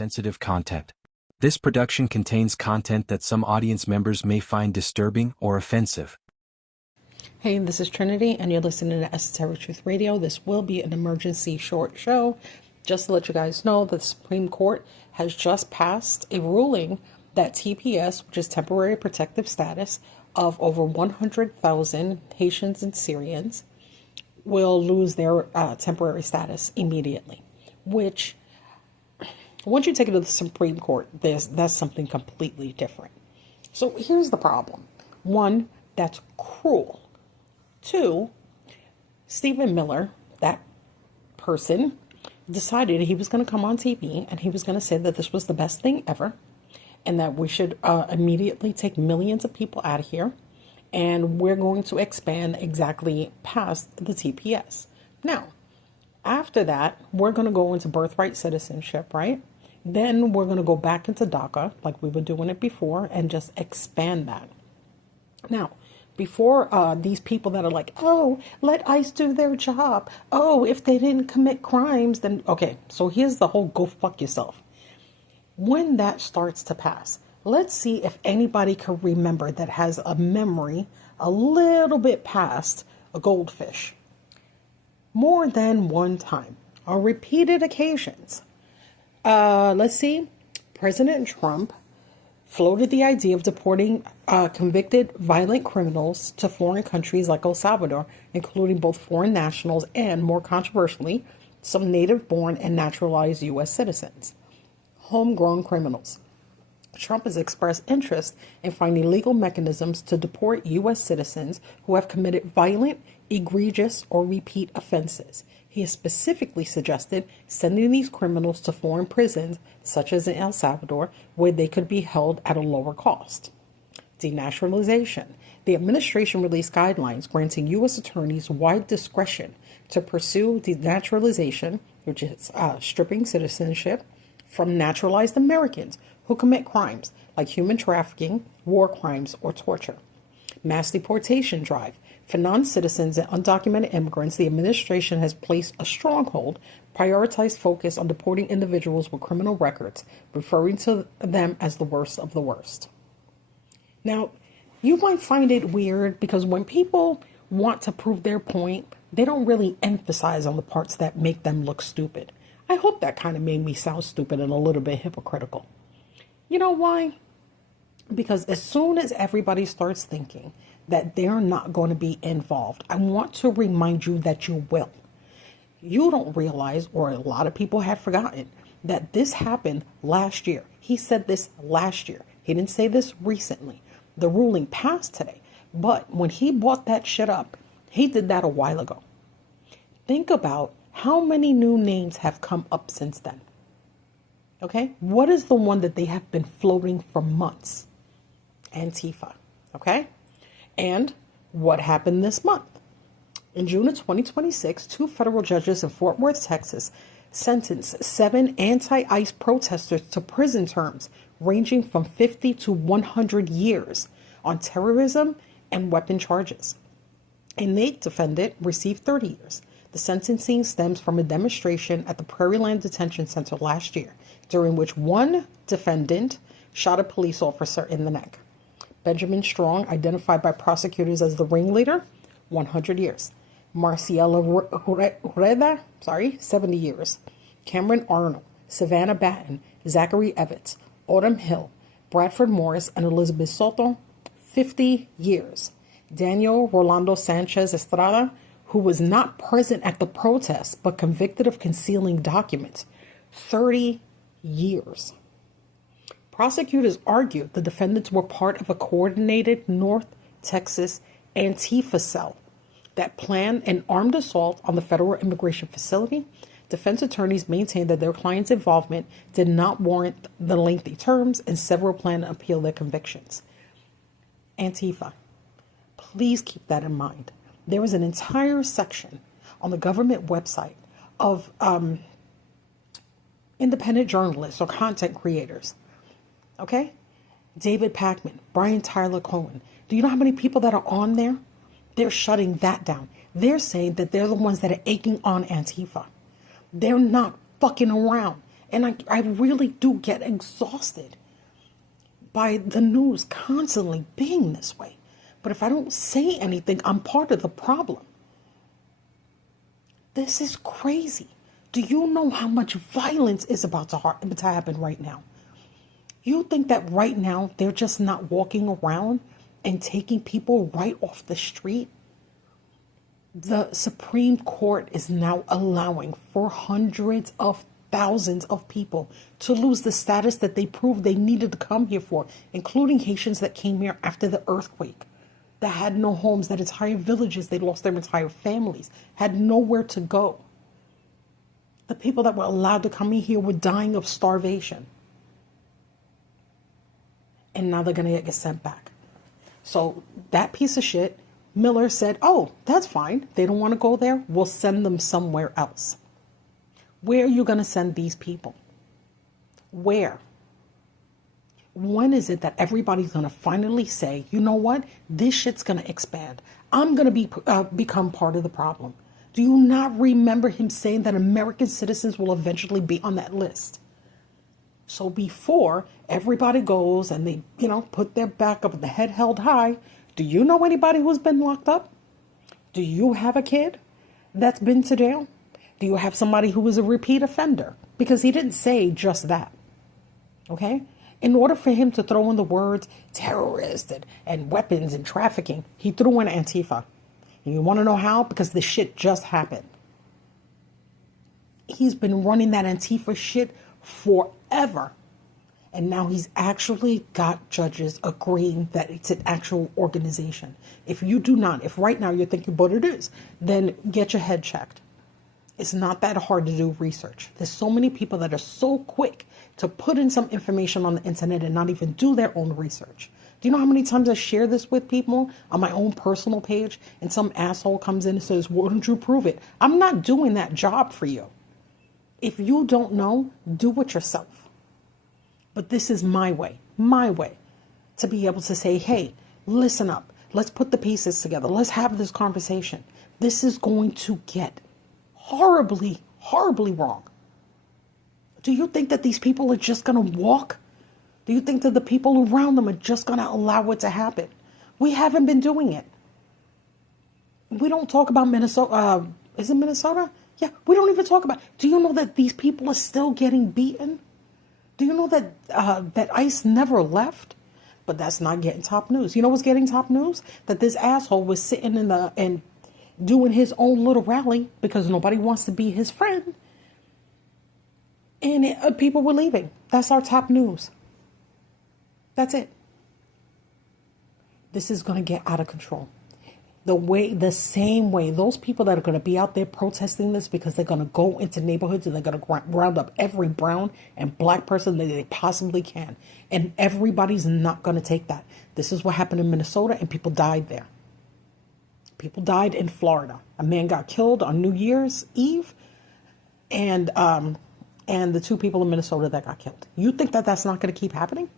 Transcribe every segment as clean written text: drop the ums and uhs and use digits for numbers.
sensitive content. This production contains content that some audience members may find disturbing or offensive. Hey, this is Trinity, and you're listening to Esoteric Truth Radio. This will be an emergency short show. Just to let you guys know, the Supreme Court has just passed a ruling that TPS, which is temporary protective status, of over 100,000 Haitians and Syrians will lose their temporary status immediately. Which, once you take it to the Supreme Court, that's something completely different. So here's the problem. One, that's cruel. Two, Stephen Miller, that person, decided he was going to come on TV and he was going to say that this was the best thing ever and that we should immediately take millions of people out of here, and we're going to expand exactly past the TPS. Now, after that, we're going to go into birthright citizenship, right? Then we're going to go back into DACA like we were doing it before and just expand that. Now, before these people that are like, oh, let ICE do their job. Oh, if they didn't commit crimes, then okay. So here's the whole go fuck yourself. When that starts to pass, let's see if anybody can remember that has a memory a little bit past a goldfish. More than one time, on repeated occasions. Let's see. President Trump floated the idea of deporting convicted violent criminals to foreign countries like El Salvador, including both foreign nationals and, more controversially, some native-born and naturalized U.S. citizens. Homegrown criminals. Trump has expressed interest in finding legal mechanisms to deport U.S. citizens who have committed violent, egregious, or repeat offenses. He has specifically suggested sending these criminals to foreign prisons, such as in El Salvador, where they could be held at a lower cost. Denaturalization. The administration released guidelines granting U.S. attorneys wide discretion to pursue denaturalization, which is stripping citizenship from naturalized Americans who commit crimes like human trafficking, war crimes, or torture. Mass deportation drive. For non-citizens and undocumented immigrants, the administration has placed a stronghold, prioritized focus on deporting individuals with criminal records, referring to them as the worst of the worst. Now, you might find it weird because when people want to prove their point, they don't really emphasize on the parts that make them look stupid. I hope that kind of made me sound stupid and a little bit hypocritical. You know why? Because as soon as everybody starts thinking that they're not going to be involved, I want to remind you that you will. You don't realize, or a lot of people have forgotten, that this happened last year. He said this last year. He didn't say this recently. The ruling passed today. But when he brought that shit up, he did that a while ago. Think about how many new names have come up since then. Okay? What is the one that they have been floating for months? Antifa. Okay? And what happened this month? In June of 2026, two federal judges in Fort Worth, Texas, sentenced 7 anti-ICE protesters to prison terms ranging from 50 to 100 years on terrorism and weapon charges. A Nate defendant received 30 years. The sentencing stems from a demonstration at the Prairieland Detention Center last year, during which one defendant shot a police officer in the neck. Benjamin Strong, identified by prosecutors as the ringleader, 100 years. Marciela Ureda, 70 years. Cameron Arnold, Savannah Batten, Zachary Evans, Autumn Hill, Bradford Morris, and Elizabeth Soto, 50 years. Daniel Rolando Sanchez Estrada, who was not present at the protest but convicted of concealing documents, 30 years. Prosecutors argued the defendants were part of a coordinated North Texas Antifa cell that planned an armed assault on the federal immigration facility. Defense attorneys maintained that their clients' involvement did not warrant the lengthy terms, and several plan to appeal their convictions. Antifa. Please keep that in mind. There is an entire section on the government website of independent journalists or content creators. Okay? David Pakman, Brian Tyler Cohen. Do you know how many people that are on there? They're shutting that down. They're saying that they're the ones that are egging on Antifa. They're not fucking around. And I really do get exhausted by the news constantly being this way. But if I don't say anything, I'm part of the problem. This is crazy. Do you know how much violence is about to happen right now? You think that right now they're just not walking around and taking people right off the street? The Supreme Court is now allowing for hundreds of thousands of people to lose the status that they proved they needed to come here for, including Haitians that came here after the earthquake, that had no homes, that entire villages, they lost their entire families, had nowhere to go. The people that were allowed to come in here were dying of starvation. And now they're going to get sent back. So that piece of shit, Miller said, oh, that's fine. They don't want to go there. We'll send them somewhere else. Where are you going to send these people? Where? When is it that everybody's going to finally say, you know what? This shit's going to expand. I'm going to become part of the problem. Do you not remember him saying that American citizens will eventually be on that list? So before everybody goes and they, put their back up with the head held high, do you know anybody who's been locked up? Do you have a kid that's been to jail? Do you have somebody who is a repeat offender? Because he didn't say just that. Okay? In order for him to throw in the words terrorist and weapons and trafficking, he threw in Antifa. And you want to know how? Because the shit just happened. He's been running that Antifa shit forever. And now he's actually got judges agreeing that it's an actual organization. If right now you're thinking, but it is, then get your head checked. It's not that hard to do research. There's so many people that are so quick to put in some information on the internet and not even do their own research. Do you know how many times I share this with people on my own personal page and some asshole comes in and says, why don't you prove it? I'm not doing that job for you. If you don't know, do it yourself. But this is my way to be able to say, hey, listen up. Let's put the pieces together. Let's have this conversation. This is going to get horribly, horribly wrong. Do you think that these people are just going to walk? Do you think that the people around them are just going to allow it to happen? We haven't been doing it. We don't talk about Minnesota. Is it Minnesota? Yeah, we don't even talk about it. Do you know that these people are still getting beaten? Do you know that that ICE never left? But that's not getting top news. You know what's getting top news? That this asshole was sitting and doing his own little rally because nobody wants to be his friend. And people were leaving. That's our top news. That's it. This is going to get out of control. The same way, those people that are going to be out there protesting this because they're going to go into neighborhoods and they're going to round up every brown and black person that they possibly can. And everybody's not going to take that. This is what happened in Minnesota and people died there. People died in Florida. A man got killed on New Year's Eve and the two people in Minnesota that got killed. You think that that's not going to keep happening?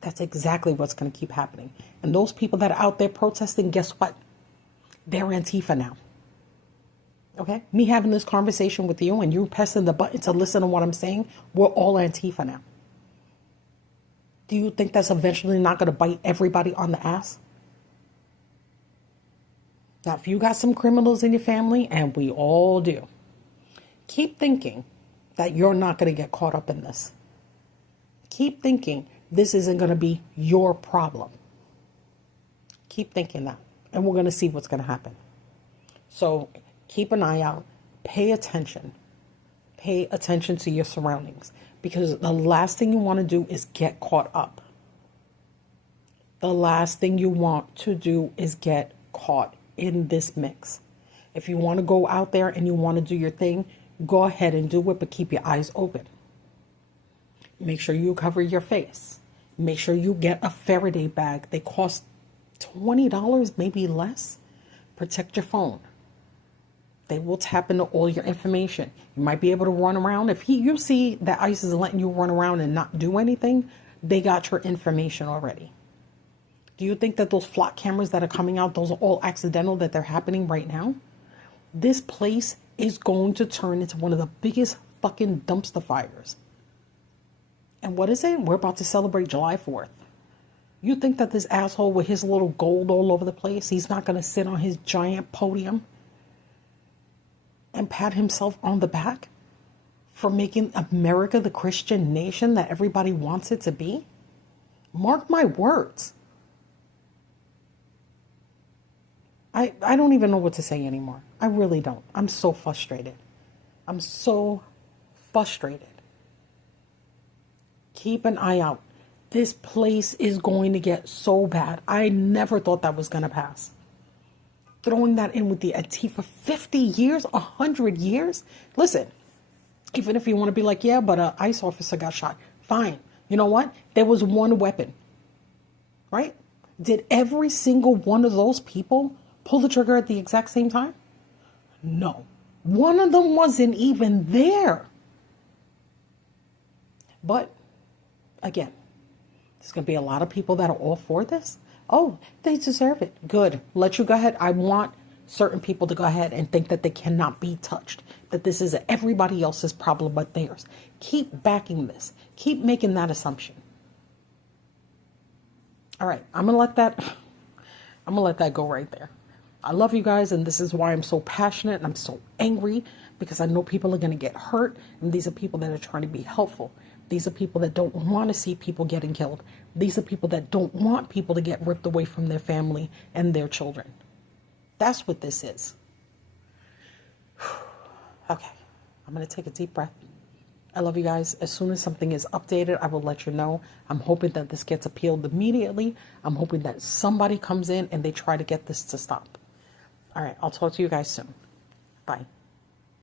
That's exactly what's going to keep happening. And those people that are out there protesting, guess what? They're Antifa now. Okay? Me having this conversation with you and you pressing the button to listen to what I'm saying, we're all Antifa now. Do you think that's eventually not going to bite everybody on the ass? Now, if you got some criminals in your family, and we all do, keep thinking that you're not going to get caught up in this. Keep thinking this isn't going to be your problem. Keep thinking that. And we're going to see what's going to happen. So keep an eye out. Pay attention. Pay attention to your surroundings. Because the last thing you want to do is get caught up. The last thing you want to do is get caught in this mix. If you want to go out there and you want to do your thing, go ahead and do it, but keep your eyes open. Make sure you cover your face. Make sure you get a Faraday bag. They cost $20, maybe less. Protect your phone. They will tap into all your information. You might be able to run around. If you see that ICE is letting you run around and not do anything, they got your information already. Do you think that those flock cameras that are coming out, those are all accidental, that they're happening right now? This place is going to turn into one of the biggest fucking dumpster fires. And what is it? We're about to celebrate July 4th. You think that this asshole with his little gold all over the place, he's not going to sit on his giant podium and pat himself on the back for making America the Christian nation that everybody wants it to be? Mark my words. I don't even know what to say anymore. I really don't. I'm so frustrated. I'm so frustrated. Keep an eye out. This place is going to get so bad. I never thought that was going to pass. Throwing that in with the Antifa 50 years, 100 years. Listen, even if you want to be like, yeah, but an ICE officer got shot. Fine. You know what? There was one weapon, right? Did every single one of those people pull the trigger at the exact same time? No. One of them wasn't even there. But again, there's going to be a lot of people that are all for this. Oh, they deserve it. Good. Let you go ahead. I want certain people to go ahead and think that they cannot be touched, that this is everybody else's problem but theirs. Keep backing this. Keep making that assumption. All right, I'm gonna let that go right there. I love you guys, and this is why I'm so passionate and I'm so angry, because I know people are going to get hurt, and these are people that are trying to be helpful. These are people that don't want to see people getting killed. These are people that don't want people to get ripped away from their family and their children. That's what this is. Okay, I'm going to take a deep breath. I love you guys. As soon as something is updated, I will let you know. I'm hoping that this gets appealed immediately. I'm hoping that somebody comes in and they try to get this to stop. All right, I'll talk to you guys soon. Bye.